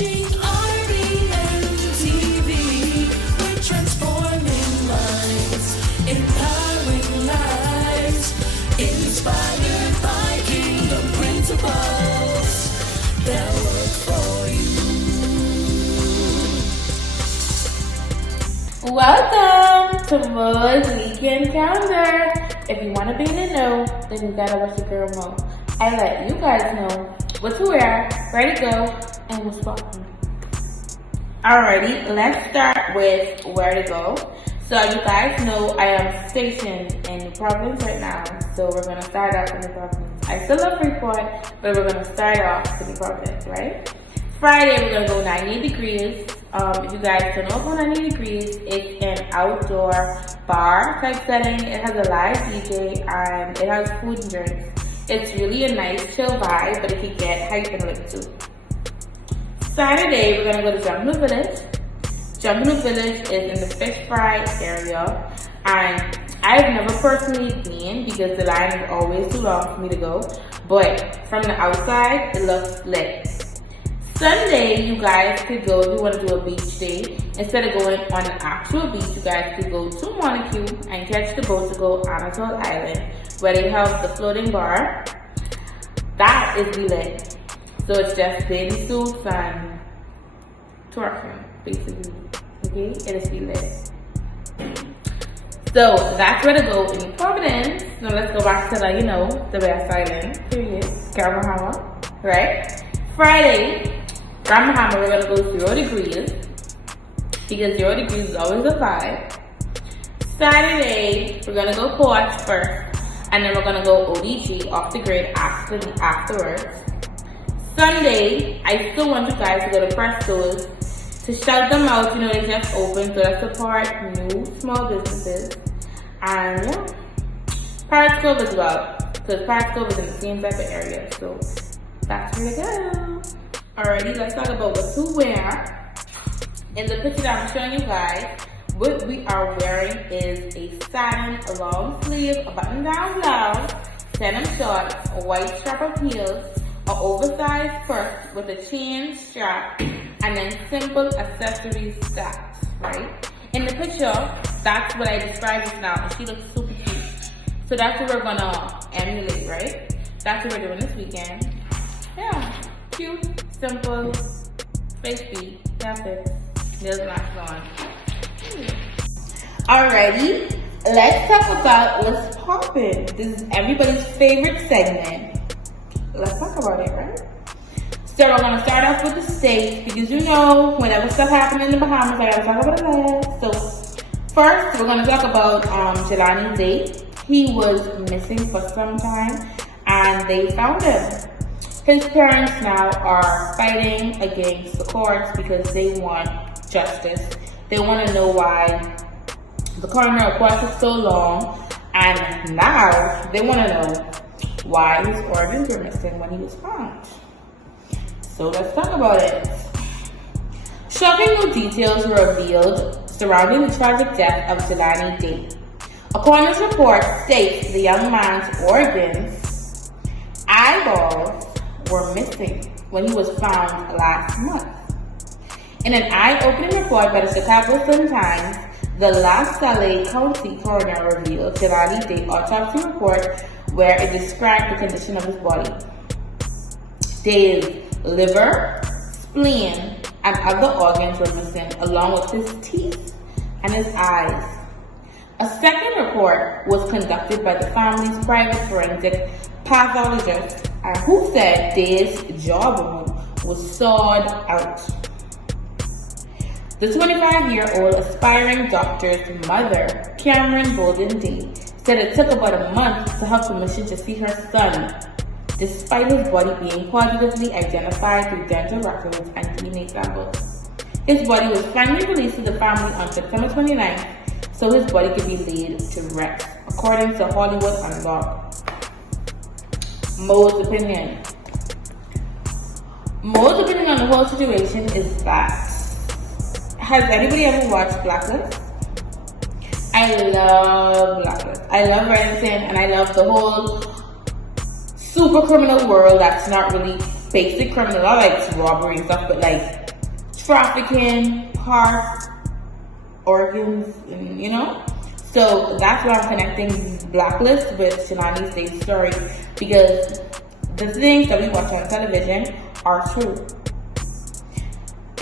watching RBNTV. We're transforming lives, empowering lives, inspired by kingdom principles that work for you. Welcome to Mo's Weekend Calendar. If you want to be in the know, then you gotta watch your girl Mo. I let you guys know what to wear, where to go, and what's poppin'. Alrighty, let's start with where to go. So as you guys know, I am stationed in Providence right now. So we're gonna start off in the Providence. I still love Freeport, but we're gonna start off in the Providence, right? Friday, we're gonna go 90 degrees. If you guys don't know about 90 degrees, it's an outdoor bar type setting. It has a live DJ and it has food and drinks. It's really a nice chill vibe, but it can get hype and lit too. Saturday, we're gonna go to Jungle Village. Jungle Village is in the fish fry area, and I've never personally been because the line is always too long for me to go, but from the outside, it looks lit. Sunday, you guys could go if you want to do a beach day. Instead of going on an actual beach, you guys could go to Monaco and catch the boat to go on Atoll Island, where they have the floating bar. That is lit. So it's just bathing suits and twerking, basically. Okay, it is lit. So that's where to go in Providence. Now let's go back to the West Island. Period. Bahama, right? Friday, Grand Bahama, we're gonna go 0 degrees because 0 degrees is always a vibe. Saturday, we're gonna go Port first, and then we're gonna go ODG off the grid afterwards. Sunday, I still want you guys to go to Presto's to shout them out. You know, they just opened, so let's support new small businesses. And yeah, Pirates Cove as well, because Pirates Cove is in the same type of area, so that's where to go. Alrighty, let's talk about what to wear. In the picture that I'm showing you guys, what we are wearing is a satin long sleeve, a button down blouse, denim shorts, a white strap of heels, an oversized purse with a chain strap, and then simple accessory straps, right? In the picture, that's what I described just now, and she looks super cute. So that's what we're gonna emulate, right? That's what we're doing this weekend. Yeah, cute, simple, face beat, that's it. Nails not on. Alrighty, let's talk about what's poppin'. This is everybody's favorite segment. Let's talk about it, right? So we're gonna start off with the States because whenever stuff happens in the Bahamas, I gotta talk about it last. So first, we're gonna talk about Jelani's date. He was missing for some time, and they found him. His parents now are fighting against the courts because they want justice. They want to know why the coroner took so long, and now they want to know why his organs were missing when he was found. So let's talk about it. Shocking new details were revealed surrounding the tragic death of Jelani Day. A coroner's report states the young man's organs, eyeballs, were missing when he was found last month. In an eye-opening report by the Chicago Sun-Times, the La Salle County coroner revealed Jelani Day autopsy report where it described the condition of his body. Day's liver, spleen, and other organs were missing, along with his teeth and his eyes. A second report was conducted by the family's private forensic pathologist, who said Day's jawbone was sawed out. The 25-year-old aspiring doctor's mother, Cameron Bolden Day, said it took about a month to have permission to see her son, despite his body being positively identified through dental records and DNA samples. His body was finally released to the family on September 29th, so his body could be laid to rest, according to Hollywood Unlocked. Mo's opinion. Mo's opinion on the whole situation is that, has anybody ever watched Blacklist? I love Blacklist. I love Remington, and I love the whole super criminal world that's not really basic criminal. I like robbery and stuff, but like trafficking, parts, organs, and So that's why I'm connecting Blacklist with Shalani's Day story, because the things that we watch on television are true.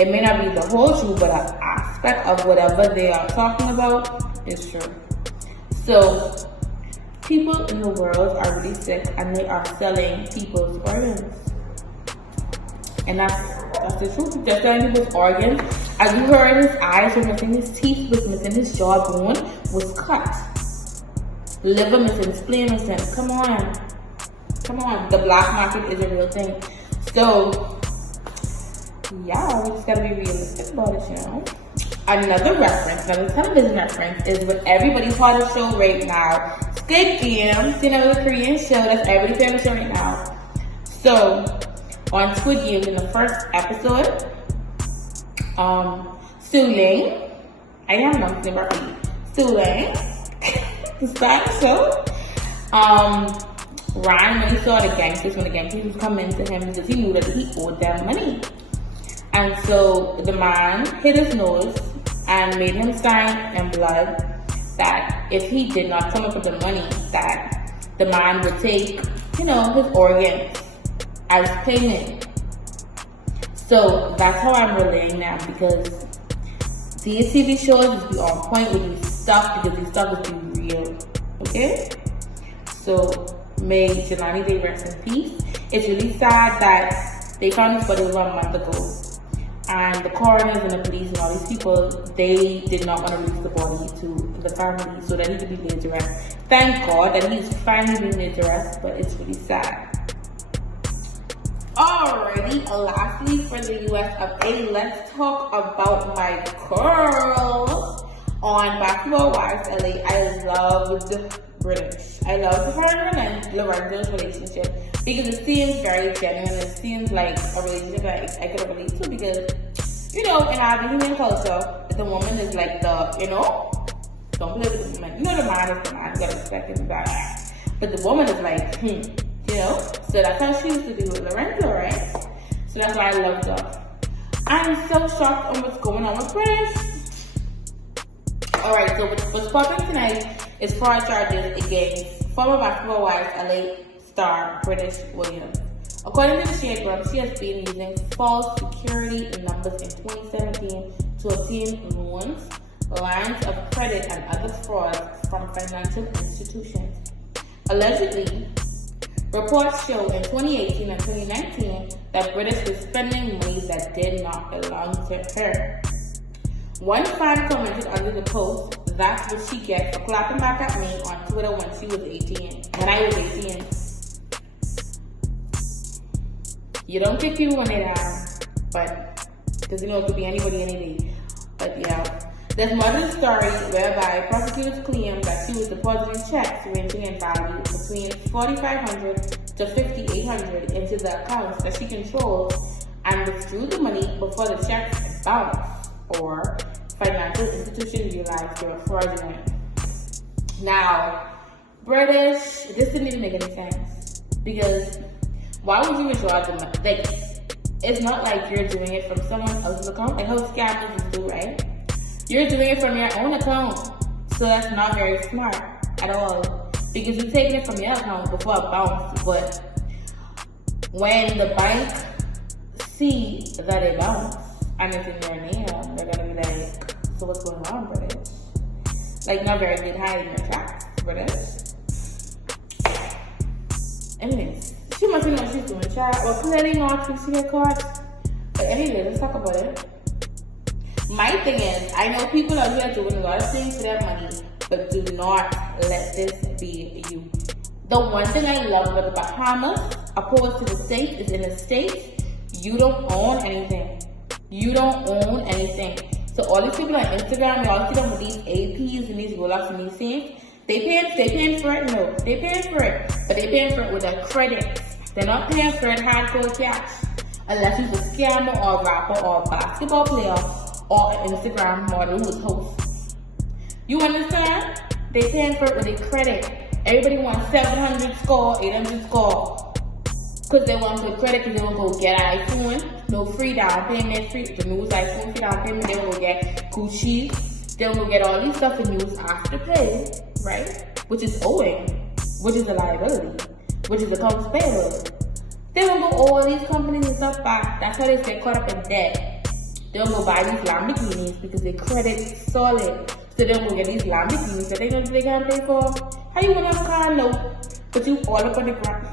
It may not be the whole truth, but an aspect of whatever they are talking about is true. So people in the world are really sick, and they are selling people's organs. And that's the truth. They're selling people's organs. As you heard, his eyes were missing, his teeth was missing, his jawbone was cut. Liver missing, spleen missing. Come on. The black market is a real thing. So, yeah, we just gotta be realistic about it, Another television reference is what everybody's hottest show right now, Squid Game. The Korean show that's everybody's favorite show right now. So, on Squid Game, in the first episode, Suling, I am not saying about Suling, the Spanish show, Ryan, when he saw the gangsters, when the gangsters was coming to him, because he knew that he owed them money. And so the man hit his nose and made him sign in blood that if he did not come up with the money, that the man would take, his organs as payment. So that's how I'm relaying that, because these TV shows will be on point with these stuff, because these stuff is be real. Okay? So may Jelani Day rest in peace. It's really sad that they found his body over a month ago. And the coroners and the police and all these people, they did not want to release the body to the family so that he could be laid to rest. Thank God that he's finally being laid to rest, but it's really sad. Alrighty, lastly for the US of A, let's talk about my girl on Basketball Wives LA. I loved British. I loved her and Lorenzo's relationship, because it seems very genuine. It seems like a relationship that I could relate to, because, in our Bahamian culture, the woman is like don't play with the woman. The man is the man, you gotta respect him, but the woman is like, so that's how she used to be with Lorenzo, right? So that's why I loved her. I'm so shocked on what's going on with British. Alright, so what's popping tonight is fraud charges against former Basketball Wives LA star British Williams. According to the Shade Room, she has been using false security numbers in 2017 to obtain loans, lines of credit, and other frauds from financial institutions. Allegedly, reports show in 2018 and 2019 that British was spending money that did not belong to her. One fan commented under the post, "That's what she gets for clapping back at me on Twitter when I was 18. You don't pick people when they're down, but, because it could be anybody any day. But yeah. There's more to the story, whereby prosecutors claim that she was depositing checks ranging in value between $4,500 to $5,800 into the accounts that she controls, and withdrew the money before the checks bounced, or financial institutions realized they were fraudulent. Now, British, this didn't even make any sense, because why would you withdraw the money? Like, it's not like you're doing it from someone else's account, like how scammers do, right? You're doing it from your own account, so that's not very smart at all, because you're taking it from your account before it bounces. But when the bank see that it bounced and it's in their name, they're gonna be like, "So what's going on, British?" Like, not very good hiding your tracks, British. Anyways, she must know what she's doing, child. Well, clearly not, because she got caught. But anyway, let's talk about it. My thing is, I know people out here doing a lot of things for their money, but do not let this be you. The one thing I love about the Bahamas, opposed to the States, is in the States, you don't own anything. You don't own anything. So all these people on Instagram, you all see them with these APs and these roll-ups and these things. They paying for it? No. They paying for it. But they paying for it with a credit. They're not paying for it hardcore cash. Unless you're a scammer or a rapper or a basketball player or an Instagram model who's host. You understand? They paying for it with a credit. Everybody wants 700 score, 800 score. Because they want good credit, because they want to go get an iPhone, no free down payment, the newest iPhone free down payment, they want to go get Gucci, they want to go get all these stuff and use after pay, right? Which is owing, which is a liability, which is accounts payable. They want to go all these companies and stuff back. That's why they get caught up in debt. They don't go buy these Lamborghinis because their credit is solid. So they don't go get these Lamborghinis that they know they can't pay for. How you want to have a car note, but you all up on the ground?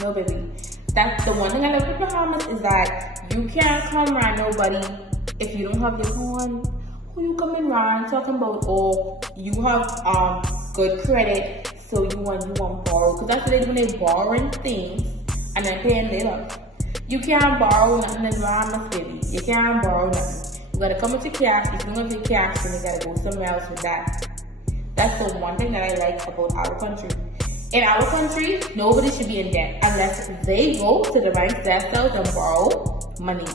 No, baby. That's the one thing I love with Bahamas is that you can't come around nobody if you don't have your phone. Who you coming around talking about? Oh, you have good credit, so you want borrow? Because that's what they do. They borrowing things and then paying later. You can't borrow nothing in Bahamas, baby. You can't borrow nothing. You gotta come with your cash. If you don't have your cash, then you gotta go somewhere else with that. That's the one thing that I like about our country. In our country, nobody should be in debt unless they go to the bank themselves and borrow money.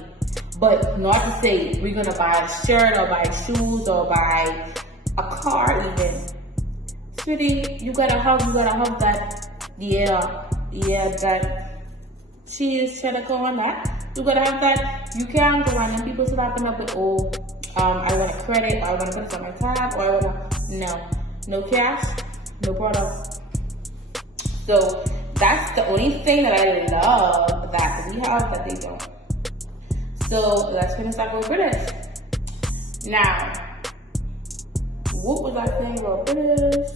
But not to say we're gonna buy a shirt or buy shoes or buy a car even. Sweetie, you gotta have that, that cheese cheddar on that. You gotta have that. You can't go on and people slapping up with, I want a credit, or I want to put it on my tab, or I want to, no cash, no product. So that's the only thing that I love that we have that they don't. So let's finish up with British. Now, what was I saying about British?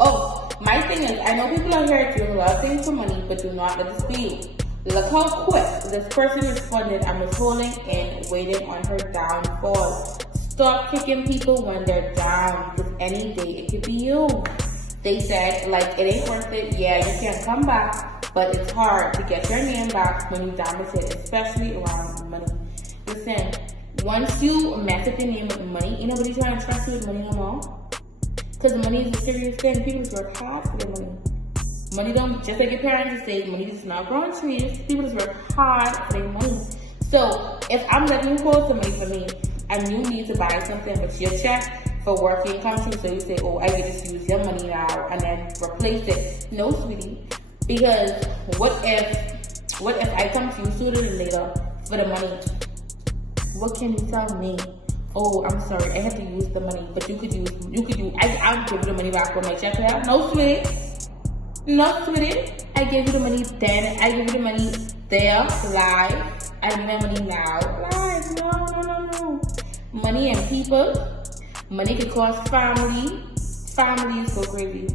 Oh, my thing is, I know people are here doing a lot of things for money, but do not let this be you. Look how quick this person responded and was holding and waiting on her downfall. Stop kicking people when they're down, because any day it could be you. They said, it ain't worth it. Yeah, you can come back, but it's hard to get your name back when you damage it, especially around money. Listen, once you mess up your name with money, ain't nobody trying to trust you with money no more. Because money is a serious thing. People just work hard for their money. Money don't, just like your parents say, money does not grow on trees. People just work hard for their money. So, if I'm letting you hold some money for me, and you need to buy something, but your check for working country, so you say, I can just use your money now and then replace it. No, sweetie, because what if I come to you sooner than later for the money? What can you tell me? Oh, I'm sorry, I have to use the money, but you could use. I'll give you the money back when my check out. No, sweetie, I gave you the money then. I give you the money there live. I give my money now live. No. Money and people. Money can cost families go crazy.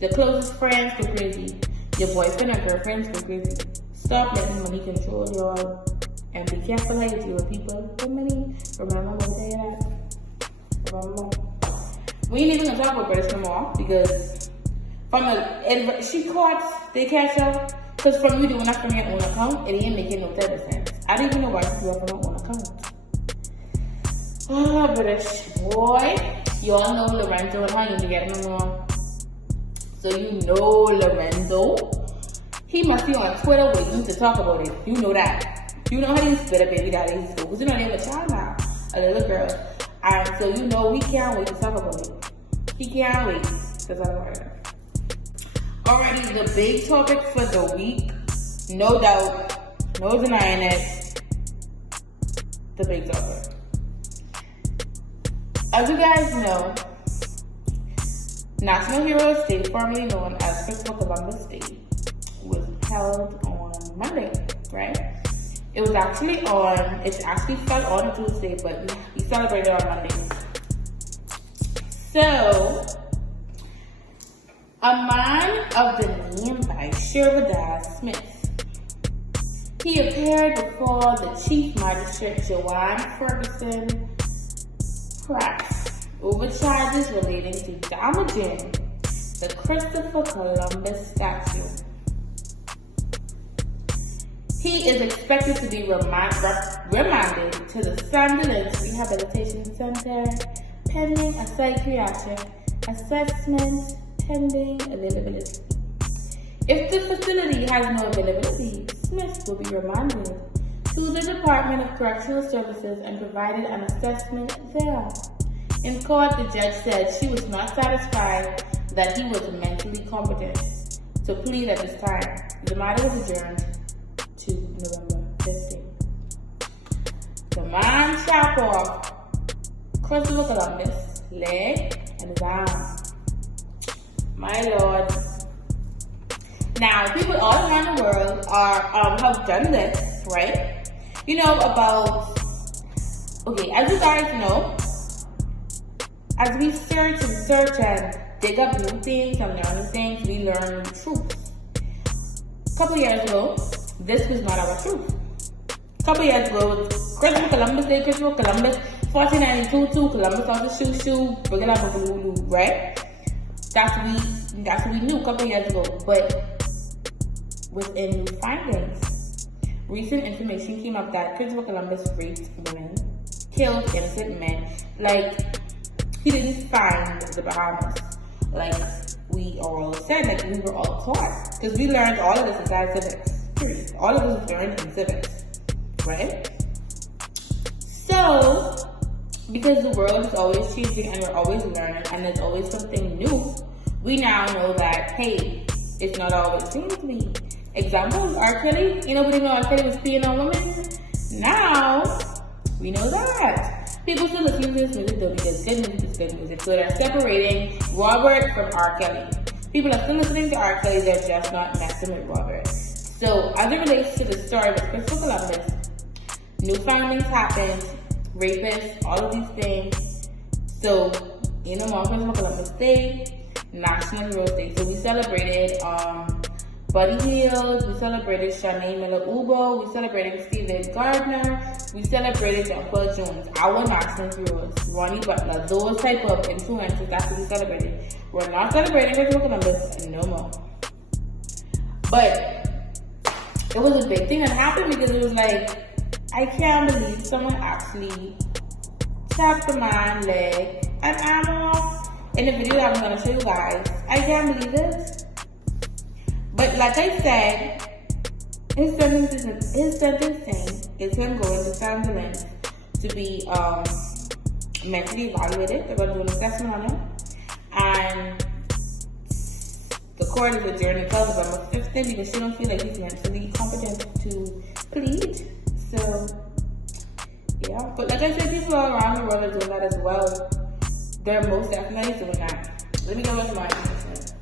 The closest friends go crazy. Your boyfriend or girlfriends go crazy. Stop letting money control you all. And be careful how you deal with people with money. Remember what I say that? Remember. We ain't even gonna talk about British no more because they catch her. Because from you doing that from your own account, it ain't making no type of sense. I don't even know why you do it from your own account. British boy, you all know Lorenzo and how you get him on. So you know Lorenzo, he must be on Twitter waiting to talk about it. You know that. You know how these better baby daddies do. Because you know they have a child now, a little girl. And so you know he can't wait to talk about it. He can't wait to talk about it. Alrighty, the big topic for the week, no doubt, no denying it, the big topic. As you guys know, National Heroes Day, formerly known as Christopher Columbus Day, was held on Monday, right? It actually fell on a Tuesday, but we celebrated on Monday. So, a man of the name by Shervadar Smith, he appeared before the Chief Magistrate Joanne Ferguson Pratt over charges relating to damaging the Christopher Columbus statue. He is expected to be remanded to the Sandilands Rehabilitation Center pending a psychiatric assessment pending availability. If the facility has no availability, Smith will be remanded to the Department of Correctional Services and provided an assessment there. In court, the judge said she was not satisfied that he was mentally competent. So please, at this time, the matter was adjourned to November 15th. The man chop off Christopher Columbus' leg and his arm. My Lord. Now, people all around the world have done this, right? You know about, okay, as you guys know, as we search and dig up new things and learn new things, we learn truth. A couple years ago, this was not our truth. A couple years ago, Christopher Columbus Day, Christopher Columbus, 1492, Columbus off the shoo, regular boogaloo, right? That's what we knew a couple years ago. But within new findings, recent information came up that Christopher Columbus raped women, killed innocent men. Like, he didn't find the Bahamas, like we all said, like we were all taught. Because we learned all of this inside civics, period. All of this was learned in civics, right? So, because the world is always changing and we're always learning and there's always something new, we now know that, hey, it's not always seems to be. Example, R. Kelly, you know, we didn't know R. Kelly was peeing on women. Now, we know that. People still listen to this music though because good music is good music. So they're separating Robert from R. Kelly. People are still listening to R. Kelly, they're just not messing with Robert. So, as it relates to the story with Christopher Columbus, new findings happened, rapists, all of these things. So, in the month of Columbus Day, National Heroes Day. So we celebrated Buddy Hield, we celebrated Shanae Miller-Ubo, we celebrated Stephen Gardner, we celebrated John Paul Jones, our national heroes, Ronnie Butler, those type of influencers, that's what we celebrated. We're not celebrating Christopher Columbus no more. But it was a big thing that happened because it was like, I can't believe someone actually chopped the man's leg and arm off in the video that I'm going to show you guys. I can't believe it. But like I said, his sentencing is him going to San Valence to be mentally evaluated. They're going to do an assessment on him. And the court is adjourned until November 15th because she don't feel like he's mentally competent to plead. So, yeah. But like I said, people all around the world are doing that as well. They're most definitely doing that. Let me go with my information.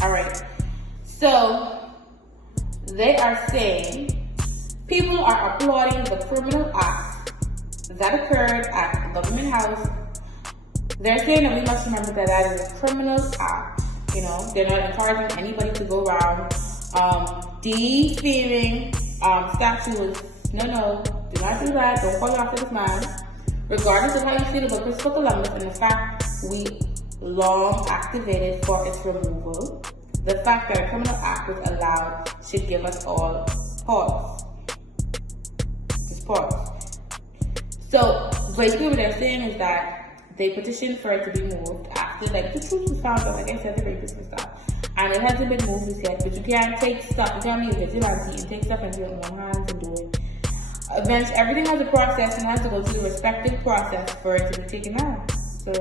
Alright. So, they are saying people are applauding the criminal act that occurred at the government house. They're saying that we must remember that that is a criminal act. You know, they're not encouraging anybody to go around defaming statues. No, do not do that. Don't follow after this man. Regardless of how you feel about Christopher Columbus and the fact we long activated for its removal, the fact that a criminal act was allowed should give us all pause. Just pause. So basically what they're saying is that they petitioned for it to be moved after like the truth was found out, like I said, the rapist was stopped. And it hasn't been moved yet, but you can't take stuff, you can't be a vigilante and take stuff into your own hands and do it. Eventually, everything has a process and has to go through the respective process for it to be taken out. So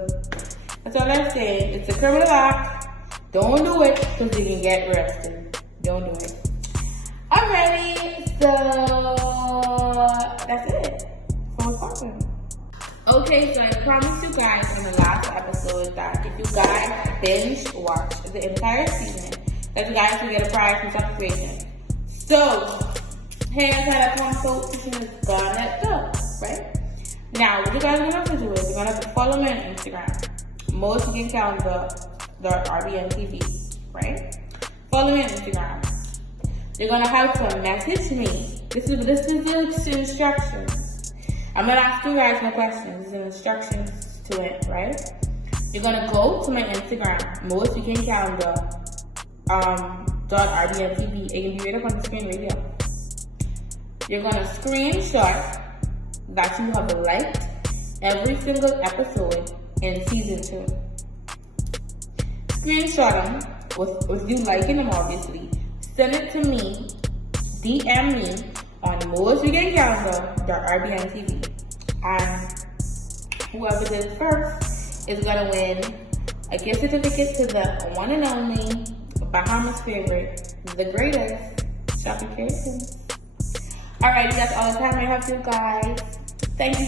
that's all I'm saying. It's a criminal act. Don't do it because you can get arrested. Don't do it. Alrighty, so that's it for what's poppin'. Okay, so I promised you guys in the last episode that if you guys binge watch the entire season, that you guys will get a prize from subscription. So, here's how that competition is gonna go, right? Now, what you guys are gonna have to do is you're gonna have to follow me on Instagram. Most you can count the RBNTV, right? Follow me on Instagram. You're gonna have to message me. This is the instructions. I'm not asking you guys no questions. This is instructions to it, right? You're gonna go to my Instagram, Most Weekend Calendar, .RBNTV. It can be right up on the screen right here. You're gonna screenshot that you have liked every single episode in season 2. Screenshot them with you liking them, obviously. Send it to me, DM me on Most Weekend Calendar, RBNTV. And whoever did first is gonna win a gift certificate to the one and only Bahamas favorite, the greatest, Shopping Carringtons. Alright, that's all the time I have for you guys. Thank you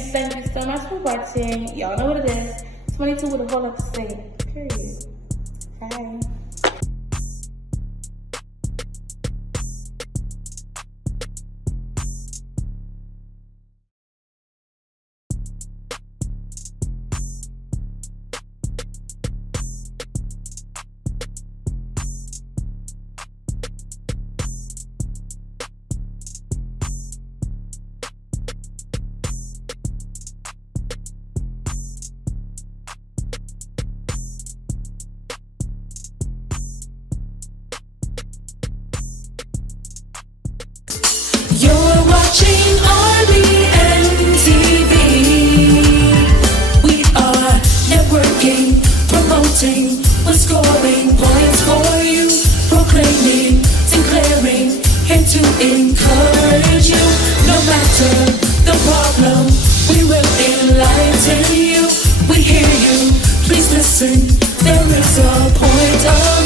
so much for watching. Y'all know what it is. 22 with a whole lot to say. Period. Bye. You're watching RBNTV. We are networking, promoting, we're scoring points for you, proclaiming, declaring, here to encourage you. No matter the problem, we will enlighten you. We hear you, please listen. There is a point of